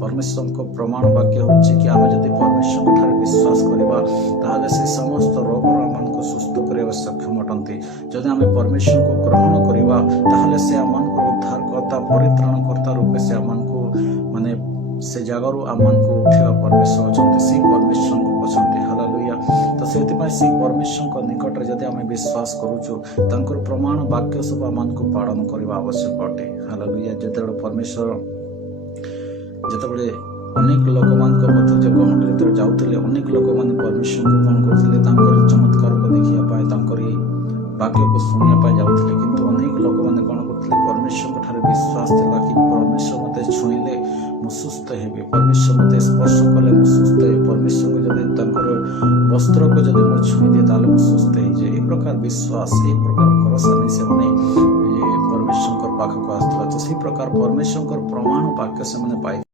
परमेश्वर प्रमाण वाक्य होछि कि आमे जदि परमेश्वर ठारे विश्वास करिबा ताहाले से समस्त रोग आमान को सुस्थ करिबा सक्षम अटंती। जदि आमे परमेश्वर को ग्रहण करिबा ताहाले से आमान को उद्धारकर्ता परित्राणकर्ता रूपे से आमान को माने से जगारू आमान को उठेवा परमेश्वर अछंती। से परमेश्वर को पछंती। हालेलुया। तो सेति से परमेश्वर को निकट रे जदि आमे विश्वास करूछु तांकर प्रमाण वाक्य सब आमान को पालन करिबा आवश्यक अटे। हालेलुया। जते परमेश्वर जते अनेक लोक मध्य गहन जाऊे अनेक लोक मैंने परमेश्वर को कौन करते चमत्कार को देखा वाक्य को शुणा जाऊे किंतु अनेक लोक मैंने कौन करते परमेश्वर ठारे विश्वास था कि परमेश्वर मत छुईले मु सुस्थ हेबी, परमेश्वर मत स्पर्श कले मु सुस्थ हे, परमेश्वर को जब वस्त्र को जब मु छुई दिए ताले मु सुस्थ हे। ये प्रकार विश्वास ये प्रकार भरोसा नहीं से मैंने परमेश्वर पाखक आसला। तो से प्रकार परमेश्वर प्रमाण वाक्य से मैंने पाई।